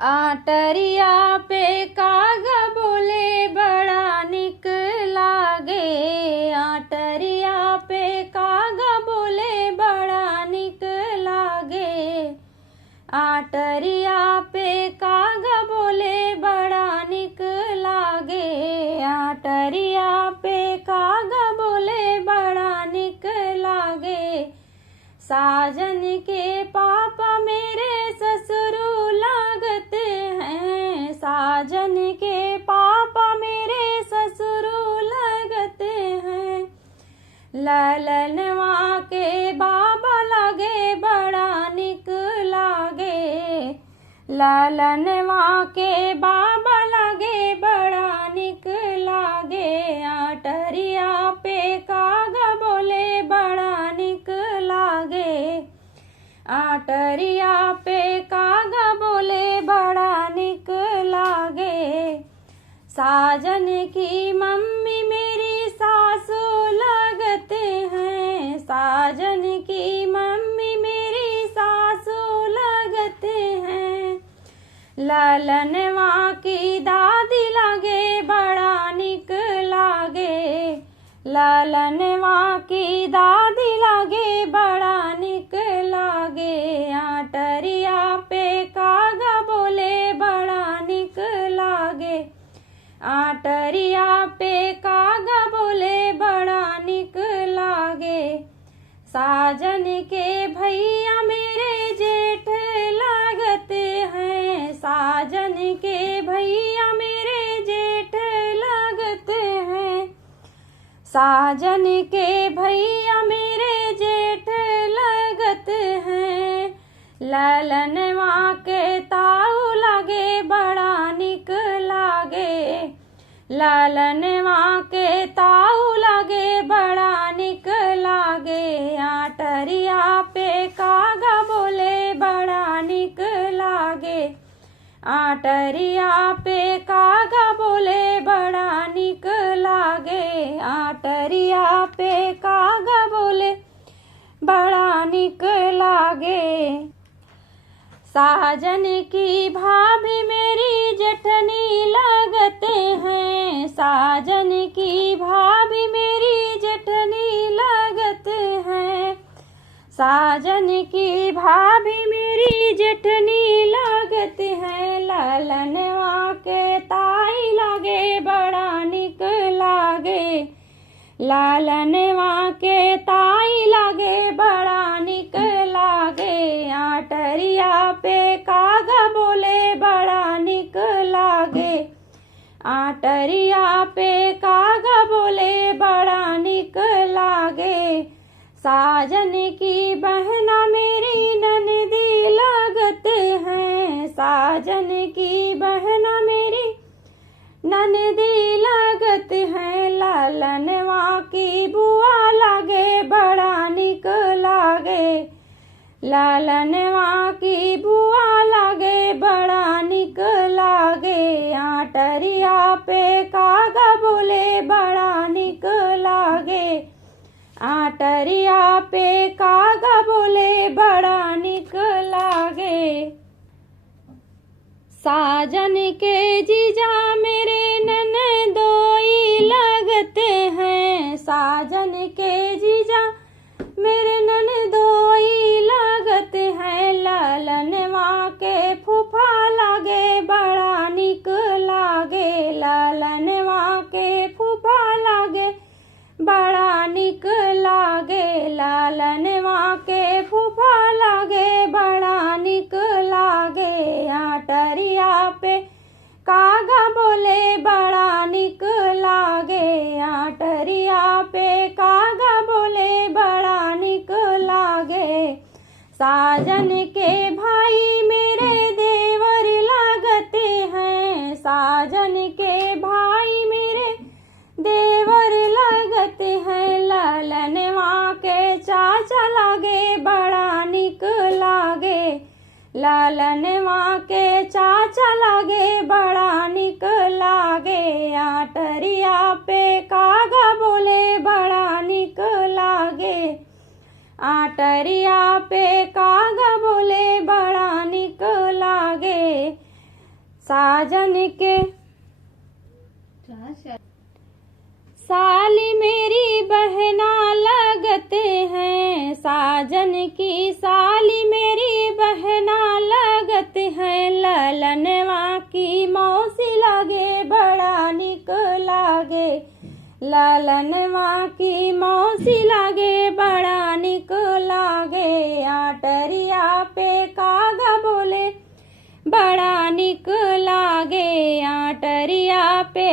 आटरिया पे कागा बोले बड़ा निक लागे। आटरिया पे कागा बोले बड़ा निक लागे। आटरिया पे कागा बोले बड़ा निक लागे। आटरिया पे कागा बोले बड़ा निक लागे। साजन के पापा मेरे ससुरु लागते हैं। साजन के पापा मेरे ससुरु लगते हैं। ललनवा के बाबा लागे बड़ा निक लागे। ललनवा के बाबा लागे बड़ा निक लागे। आटरिया पे कागा बोले बड़ा निक लागे। आटरिया पे कागा बोले बड़ा निक लागे। साजन की मम्मी मेरी सासू लगते हैं। साजन की मम्मी मेरी सासू लगते हैं। ललनवा की दादी लागे बड़ा निक लागे। ललनवा की दादी लागे बड़ा निक लागे। आटरिया पे कागा बोले बड़ा निक लागे। आटरिया पे कागा बोले बड़ा निक लागे। साजन के भैया मेरे जेठ लगते हैं। साजन के भैया मेरे जेठ लगते हैं। साजन के भैया मेरे जेठ लगते हैं। ललनवा के ताऊ लागे बड़ा निक लागे। ललनवा के ताऊ लागे बड़ा निक लागे। आटरिया पे कागा बोले बड़ा निक लागे। आटरिया पे कागा बोले बड़ा निक लागे। आटरिया पे कागा बोले बड़ा निक लागे। साजन की भाभी मेरी जेठनी लगते हैं। साजन की भाभी मेरी जेठनी लगते हैं। साजन की भाभी मेरी जेठनी लगते हैं। ललनवा के ताई लागे बड़ा निक लागे। ललनवा के ताई लागे बड़ा निक लागे। आटरिया पे कागा बोले बड़ा निक लागे। आटरिया पे कागा बोले बड़ा निक लागे। साजन की बहना मेरी ननदी लगते हैं। साजन की बहना मेरी ननदी लगते हैं। ललनवा की बुआ लागे बड़ा निक लागे। ललनवा की बुआ लागे बड़ा निक लागे। आटरिया पे कागा बोले बड़ा निक लागे। आटरिया पे कागा बोले बड़ा निक लागे। साजन के जीजा मेरे ननदोई लगते हैं। साजन के जीजा मेरे ननदोई लगते हैं। ललनवा के फूफा लागे बड़ा निक लागे। ललनवा के फूफा लागे बड़ा निक लागे। ललनवा के फूफा लागे बड़ा निक लागे। आटरिया पे कागा बोले बड़ा निक लागे। आटरिया पे कागा बोले बड़ा निक लागे। साजन के भाई मेरे देवर लगते हैं। साजन के भाई मेरे देवर लगते हैं। ललनवा के चाचा लागे बड़ा निक लागे। ललनवा के चाचा लागे बड़ा निक लागे। आटरिया पे कागा बोले बड़ा निक लागे। आटरिया पे कागा बोले बड़ा निक लागे। साजन के साली मेरी बहना लगते हैं, साजन की साली मेरी बहना लगते हैं। ललनवा की मौसी लागे बड़ा निक लागे, ललनवा की मौसी लागे बड़ा निक लागे। आटरिया पे कागा बोले बड़ा निक लागे, आटरिया पे